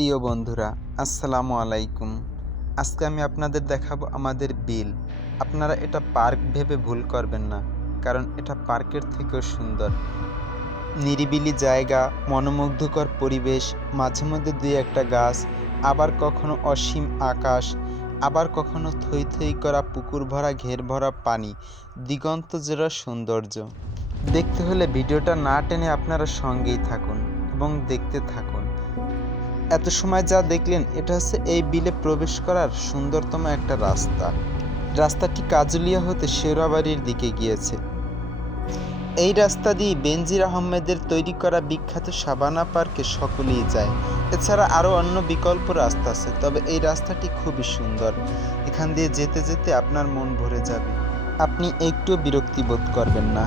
প্রিয় বন্ধুরা, আসসালামু আলাইকুম। আজকে আমি আপনাদের দেখাবো আমাদের বিল। আপনারা এটা পার্ক ভেবে ভুল করবেন না, কারণ এটা পার্কের থেকেও সুন্দর। নিরিবিলি জায়গা, মনোমুগ্ধকর পরিবেশ, মাঝে মধ্যে দুই একটা গাছ, আবার কখনো অসীম আকাশ, আবার কখনো থই থই করা পুকুর ভরা ঘের ভরা পানি, দিগন্ত জোড়া সৌন্দর্য। দেখতে হলে ভিডিওটা না টেনে আপনারা সঙ্গেই থাকুন এবং দেখতে থাকুন। এত সময় যা দেখলেন এটা হচ্ছে এই বিলে প্রবেশ করার সুন্দরতম একটা রাস্তা। রাস্তাটি কাজুলিয়া হতে শেওড়াবাড়ির দিকে গিয়েছে। এই রাস্তা দিয়ে বেনজির আহমেদের তৈরি করা বিখ্যাত সাবানা পার্কে সকলেই যায়। এছাড়া আরও অন্য বিকল্প রাস্তা আছে, তবে এই রাস্তাটি খুবই সুন্দর। এখান দিয়ে যেতে যেতে আপনার মন ভরে যাবে, আপনি একটু বিরক্তি বোধ করবেন না।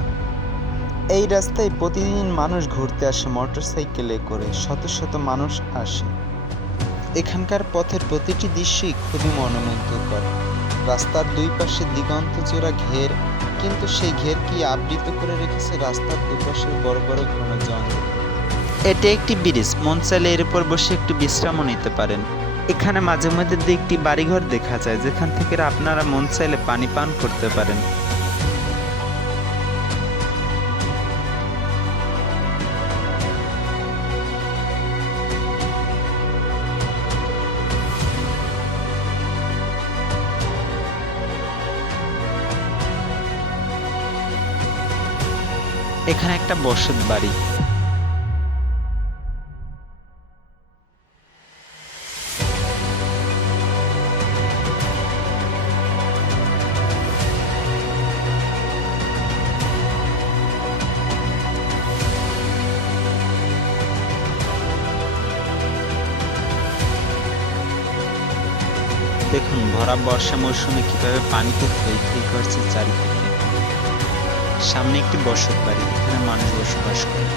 এই রাস্তায় প্রতিদিন মানুষ ঘুরতে আসে মোটরসাইকেলে করে, শত শত মানুষ আসে। এখানকার পথের প্রতিটি দৃশ্যই খুবই মনোমুগ্ধকর। রাস্তার দুই পাশে দিগন্ত জোড়া ঘের, কিন্তু সেই ঘের কি আবৃত করে রেখেছে রাস্তার দুপাশের বড় বড় ঘন জঙ্গল। এটি একটি ব্রিজ, মন চাইলে এর উপর বসে একটু বিশ্রামও নিতে পারেন। এখানে মাঝে মধ্যে একটি বাড়িঘর দেখা যায়, যেখান থেকে আপনারা মন চাইলে পানি পান করতে পারেন। এখানে একটা বসত বাড়ি। দেখুন ভরা বর্ষা মৌসুমে কিভাবে পানিতে থই থই করছে চারিদিকে। সামনে একটি বসত বাড়ি, এখানে মানুষ বসবাস করে।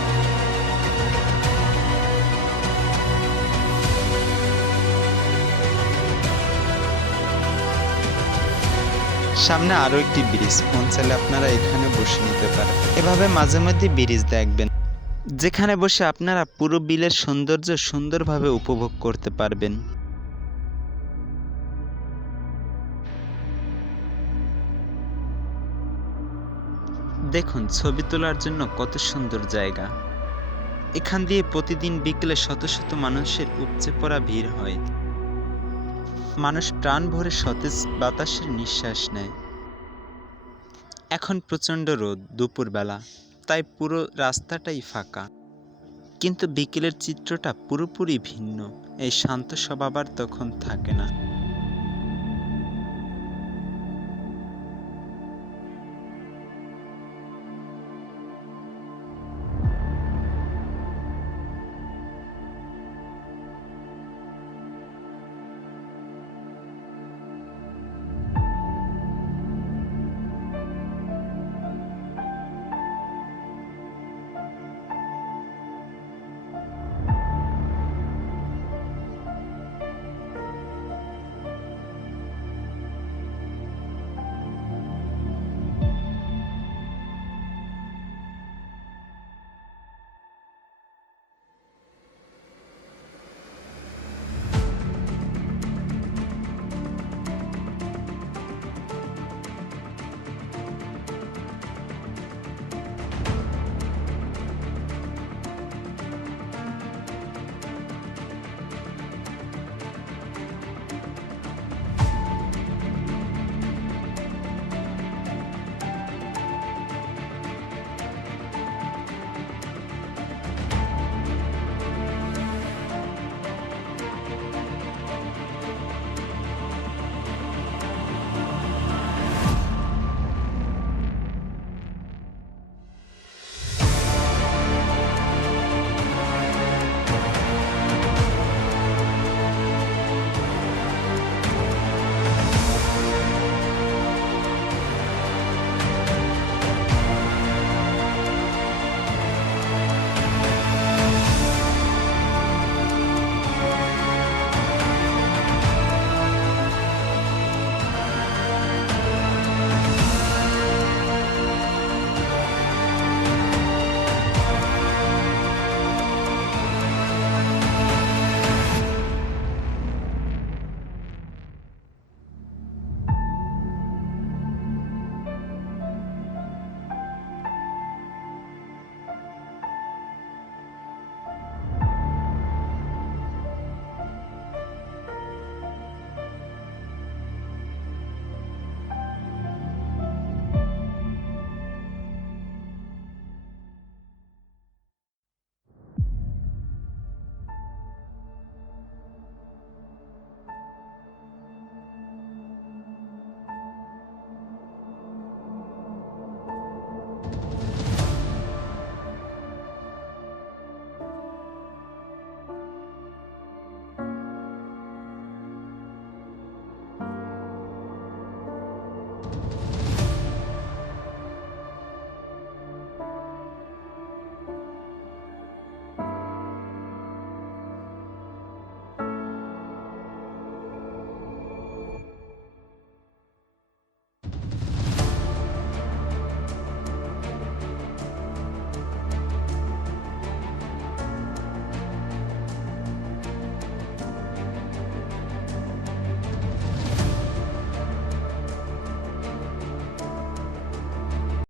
সামনে আরো একটি ব্রিজ, মন চাইলে আপনারা এখানে বসে নিতে পারেন। এভাবে মাঝে মধ্যে ব্রিজ দেখবেন, যেখানে বসে আপনারা পুরো বিলের সৌন্দর্য সুন্দরভাবে উপভোগ করতে পারবেন। দেখুন ছবি তোলার জন্য কত সুন্দর জায়গা। এখান দিয়ে প্রতিদিন বিকেলে শত শত মানুষের উপচে পড়া ভিড় হয়। মানুষ প্রাণ ভরে সতেজ বাতাসের নিঃশ্বাস নেয়। এখন প্রচণ্ড রোদ দুপুরবেলা, তাই পুরো রাস্তাটাই ফাঁকা। কিন্তু বিকেলের চিত্রটা পুরোপুরি ভিন্ন। এই শান্ত স্বভাব আর তখন থাকে না।